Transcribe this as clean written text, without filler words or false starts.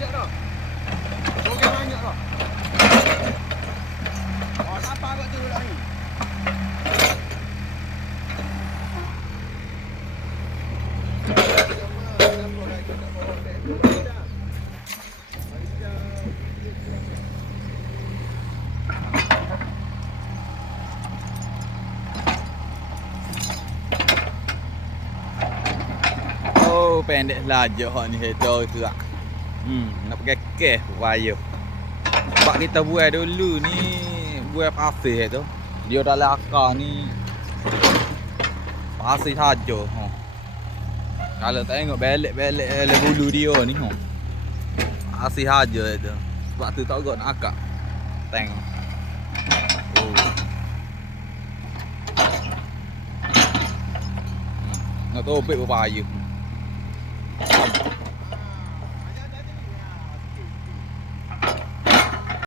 banyak dah. Orang banyak dah. Oh, apa kat tu lah ni? Oh, pendek saja hak ni kereta tu tak. Nak pakai kes wire. Sebab kita buat dulu ni buat pasir tu. Dia dalam akar ni pasir saja. Kalau tengok belik-belik bulu dia ni pasir saja tu. Sebab tu tak agak nak akak. Tengok. Oh. Nak topik berpaya.